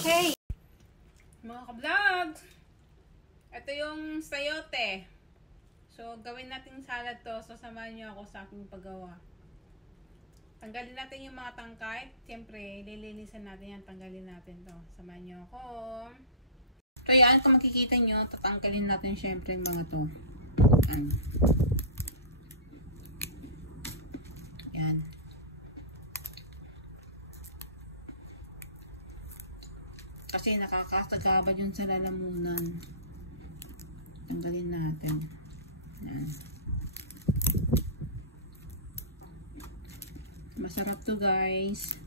Hey! Mga ka-vlog! Ito yung sayote. So, gawin natin salad to. So, samahan nyo ako sa aking paggawa. Tanggalin natin yung mga tangkay. Siyempre, lilinisan natin yan. Tanggalin natin to. Samahan nyo ako. So, yan. Kung makikita nyo, tatanggalin natin siyempre yung mga to. Yan. Yan. Kasi nakakasagabad yun sa lalamunan. Tanggalin natin. Yan. Masarap to, guys.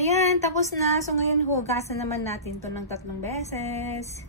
Ayan, tapos na. So, ngayon hugasan naman natin to ng 3 beses.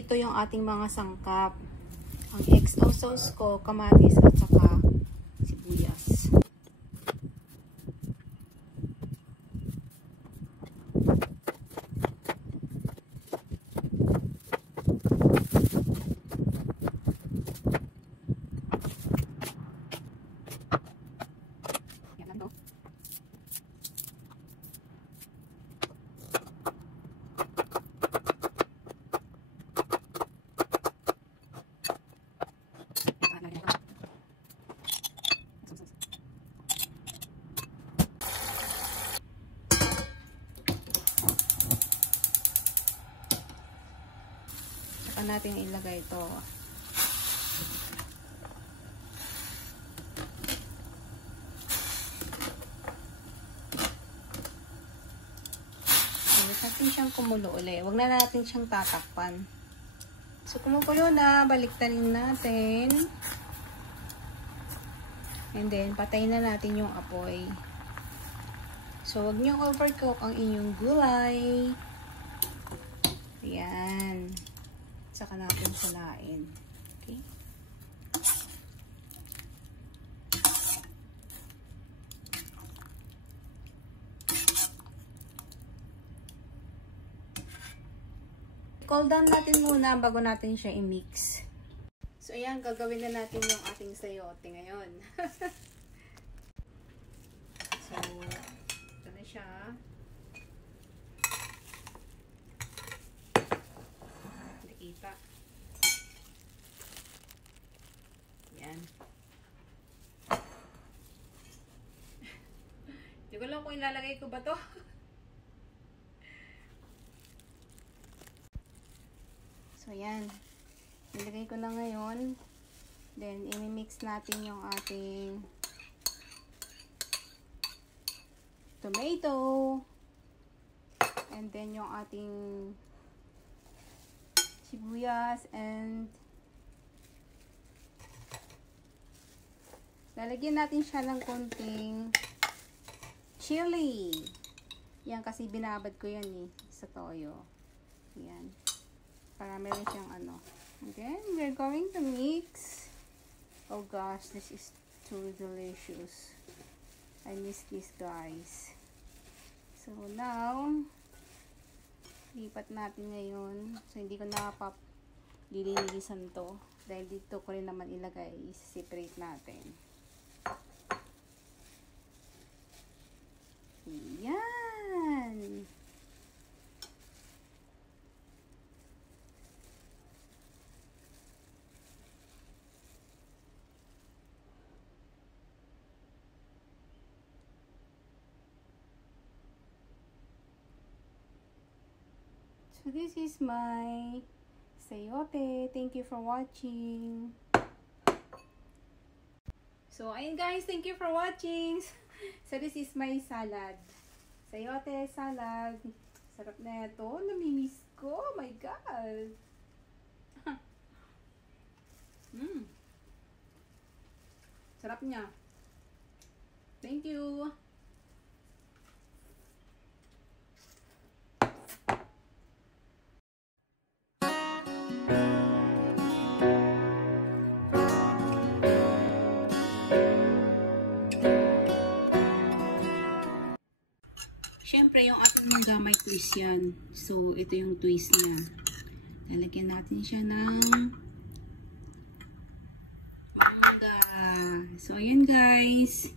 Ito yung ating mga sangkap. Ang XO sauce ko, kamatis at saka sibuyas. Natin ilagay ito. Natin siyang kumulo ulit. Huwag na natin siyang tatakpan. So, kumukulo na. Baliktarin natin. And then, patayin na natin yung apoy. So, huwag niyong overcook ang inyong gulay. Ayan. Saka natin salain. Okay? Cool down natin muna bago natin siya i-mix. So, ayan, gagawin na natin yung ating sayote ngayon. So, ito na siya. Kita. Yan. Hindi ko lang kung ilalagay ko ba to. So, yan. Nilagay ko na ngayon. Then, i-mix natin yung ating tomato. And then, yung ating sibuyas and lalagyan natin siya ng konting chili. Yan kasi binabad ko yan eh, sa toyo. Yan. Para meron siyang ano. And then, we're going to mix. Oh gosh, this is too delicious. I miss this, guys. So, now, lipat natin ngayon. So, hindi ko lilinisan to. Dahil dito ko rin naman ilagay. I-separate natin. Ayan. So, this is my sayote. Thank you for watching. So, ayun guys. Thank you for watching. So, this is my salad. Sayote salad. Sarap na ito. Namimiss ko. Oh my God. Sarap niya. Thank you. Siyempre, yung ating mangga may twist yan. So, ito yung twist niya. Lalagyan natin siya ng mangga. So, ayan guys.